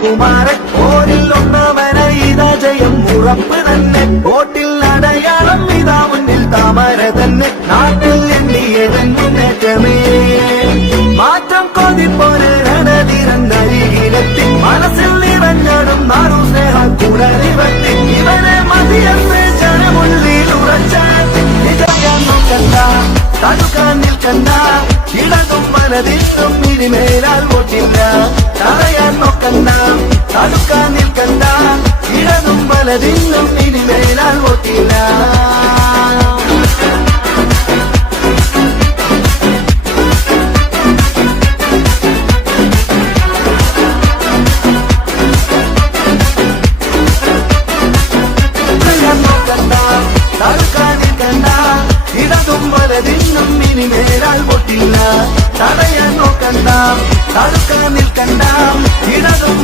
കുമാരൻ ഓരിൽ ഒന്നാമന ഇതാ ജയം ഉറപ്പ് തന്നെ വോട്ടിൽ അടയാളം ഇതാ മുന്നിൽ താമര തന്നെ നാട്ടിൽ എണ്ണിയതൻ മുന്നേറ്റമേ മാറ്റം കൊതിപ്പോരെ രണതിരന്നരികിലെത്തി മനസ്സിൽ നിറഞ്ഞടും നാടു സ്നേഹം കുടലിവത്തി ഇവനെ മതിയെന്ന് ജനമുള്ളിൽ ഉറച്ചാത്തി ഇതയാൻ നോക്കണ്ട തടുക്കാൻ നിൽക്കണ്ട ഇടതും മനതിന്നും ഇനിമേലാൽ വോട്ടില്ല തടയാൻ നോക്കണ്ട തടുക്കാൻ നിൽക്കണ്ട ഇടതും മനതിന്നും ഇനിമേലാൽ വോട്ടില്ല ഇനിമേലാൽ വോട്ടില്ല തടയാൻ നോക്കണ്ട തടുക്കാൻ നിൽക്കണ്ട ഇടതും